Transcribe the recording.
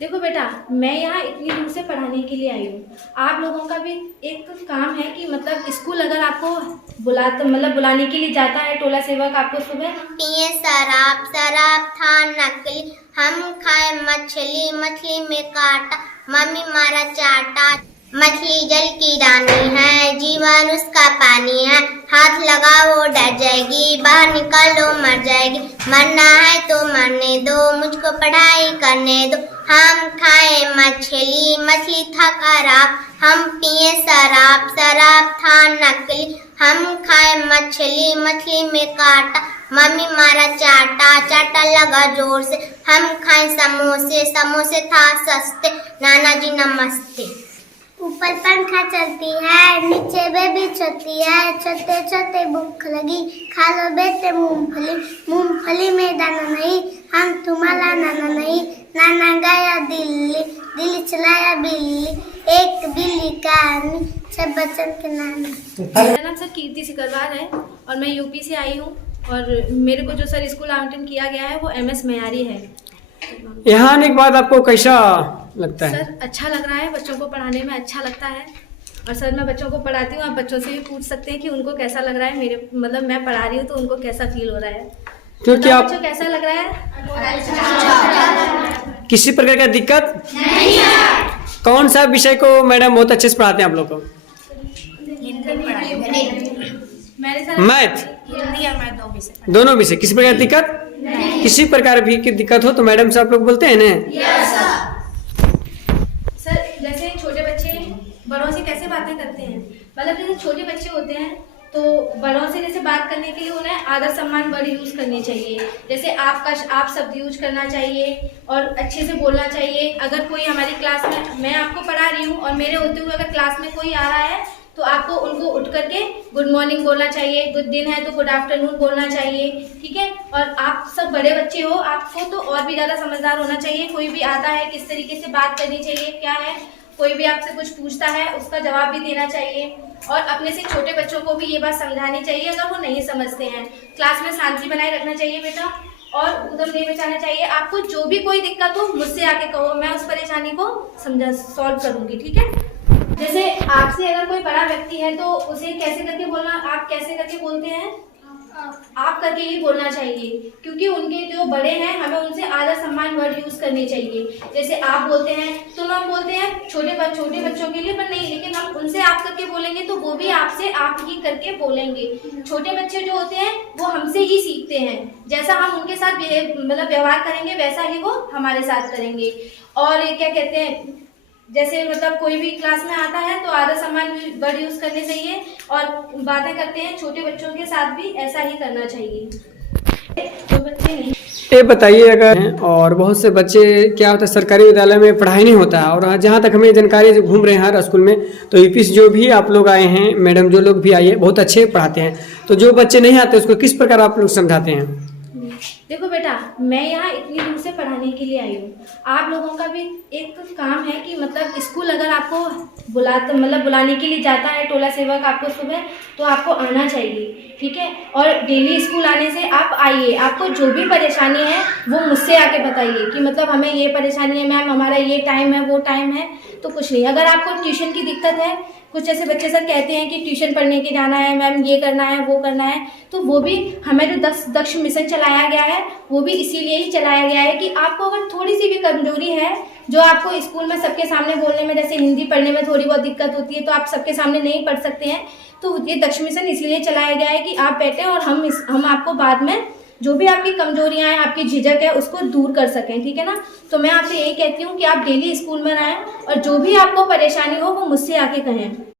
देखो बेटा, मैं यहाँ इतनी दूर से पढ़ाने के लिए आई हूँ। आप लोगों का भी एक काम है कि मतलब स्कूल अगर आपको बुलाने के लिए जाता है टोला सेवक आपको सुबह। पिए शराब, शराब था नकली, हम खाए मछली, मछली में काटा, मम्मी मारा चाटा। मछली जल की रानी है, जीवन उसका पानी है, हाथ लगाओ डर जाएगी, बाहर निकालो मर जाएगी। मरना है तो मरने दो, मुझको पढ़ाई करने दो। हम खाए मछली, मछली था खराब, हम पिए शराब, शराब था नकली, हम खाए मछली, मछली में काटा, मम्मी मारा चाटा, चाटा लगा जोर से। हम खाए समोसे, समोसे था सस्ते, नाना जी नमस्ते। ऊपर पंखा चलती है, नीचे बेबी चलती है, चलते चलते भूख लगी, खा लो बेटे मूंगफली, मूंगफली में दाना नहीं, हम तुम्हारा नाना नहीं। नाना गया दिल्ली, दिल्ली चलाया बिल्ली, एक बिल्ली कहानी, सब बच्चन के नाना। मेरा नाम सर कीर्ति सिकरवार है और मैं यूपी से आई हूँ। और मेरे को जो सर स्कूल आवंटन किया गया है वो MS मयारी है। यहाँ आने के बाद आपको कैसा लगता है? सर अच्छा लग रहा है, बच्चों को पढ़ाने में अच्छा लगता है। और सर मैं बच्चों को पढ़ाती हूँ, आप बच्चों से भी पूछ सकते हैं कि उनको कैसा लग रहा है। मेरे मतलब मैं पढ़ा रही हूँ तो उनको कैसा फील हो रहा है, क्योंकि आप बच्चों कैसा लग रहा है? किसी प्रकार का दिक्कत नहीं है। कौन सा विषय को मैडम बहुत अच्छे से पढ़ाते हैं आप लोग को? मैथ, हिंदी और मैथ दोनों विषय। किसी प्रकार की दिक्कत किसी प्रकार भी की दिक्कत हो तो मैडम से आप लोग बोलते हैं ना? सर जैसे छोटे बच्चे बड़ों से कैसे बातें करते हैं, मतलब जैसे छोटे बच्चे होते हैं तो बड़ों से जैसे बात करने के लिए उन्हें आदर सम्मान वर्ड यूज़ करने चाहिए। जैसे आप शब्द यूज करना चाहिए और अच्छे से बोलना चाहिए। अगर कोई हमारी क्लास में, मैं आपको पढ़ा रही हूँ और मेरे होते हुए अगर क्लास में कोई आ रहा है तो आपको उनको उठ करके गुड मॉर्निंग बोलना चाहिए, गुड दिन है तो गुड आफ्टरनून बोलना चाहिए, ठीक है। और आप सब बड़े बच्चे हो, आपको तो और भी ज़्यादा समझदार होना चाहिए। कोई भी आता है किस तरीके से बात करनी चाहिए, क्या है, कोई भी आपसे कुछ पूछता है उसका जवाब भी देना चाहिए। और अपने से छोटे बच्चों को भी ये बात समझानी चाहिए अगर वो नहीं समझते हैं। क्लास में शांति बनाए रखना चाहिए बेटा और उधर नहीं बचाना चाहिए। आपको जो भी कोई दिक्कत हो मुझसे आके कहो, मैं उस परेशानी को सॉल्व करूँगी, ठीक है। जैसे आपसे अगर कोई बड़ा व्यक्ति है तो उसे कैसे करके बोलना, आप कैसे करके बोलते हैं? आप करके ही बोलना चाहिए, क्योंकि उनके जो बड़े हैं हमें उनसे आदर सम्मान वर्ड यूज करने चाहिए। जैसे आप बोलते हैं तो हम बोलते हैं छोटे बच्चों के लिए, पर नहीं, लेकिन हम उनसे आप करके बोलेंगे तो वो भी आपसे आप ही करके बोलेंगे। छोटे बच्चे जो होते हैं वो हमसे ही सीखते हैं, जैसा हम उनके साथ व्यवहार करेंगे वैसा ही वो हमारे साथ करेंगे। और क्या कहते हैं, जैसे मतलब कोई भी क्लास में आता है तो आदर सम्मान वर्ड यूज करने चाहिए और बातें करते हैं छोटे बच्चों के साथ भी ऐसा ही करना चाहिए। तो बच्चे नहीं, ये बताइए, अगर और बहुत से बच्चे क्या होता है सरकारी विद्यालय में पढ़ाई नहीं होता है, और जहाँ तक हमें जानकारी घूम रहे हैं हर स्कूल में, तो यूपी से जो भी आप लोग आए हैं, मैडम जो लोग भी आए हैं बहुत अच्छे पढ़ाते हैं, तो जो बच्चे नहीं आते उसको किस प्रकार आप लोग समझाते हैं? देखो बेटा, मैं यहाँ इतनी दूर से पढ़ाने के लिए आई हूँ। आप लोगों का भी एक काम है कि मतलब स्कूल अगर आपको बुलाने के लिए जाता है टोला सेवक आपको सुबह, तो आपको आना चाहिए, ठीक है। और डेली स्कूल आने से आप आइए, आपको जो भी परेशानी है वो मुझसे आके बताइए कि मतलब हमें ये परेशानी है मैम, हमारा ये टाइम है वो टाइम है, तो कुछ नहीं। अगर आपको ट्यूशन की दिक्कत है, कुछ ऐसे बच्चे सर कहते हैं कि ट्यूशन पढ़ने के जाना है मैम, ये करना है वो करना है, तो वो भी हमें जो दक्ष मिशन चलाया गया है वो भी इसीलिए ही चलाया गया है कि आपको अगर थोड़ी सी भी कमजोरी है, जो आपको स्कूल में सबके सामने बोलने में, जैसे हिंदी पढ़ने में थोड़ी बहुत दिक्कत होती है तो आप सबके सामने नहीं पढ़ सकते हैं, तो ये दक्ष मिशन इसलिए चलाया गया है कि आप बैठे और हम आपको बाद में जो भी आपकी कमजोरियां हैं, आपकी झिझक है, उसको दूर कर सकें, ठीक है ना। तो मैं आपसे यही कहती हूँ कि आप डेली स्कूल में आएँ और जो भी आपको परेशानी हो वो मुझसे आके कहें।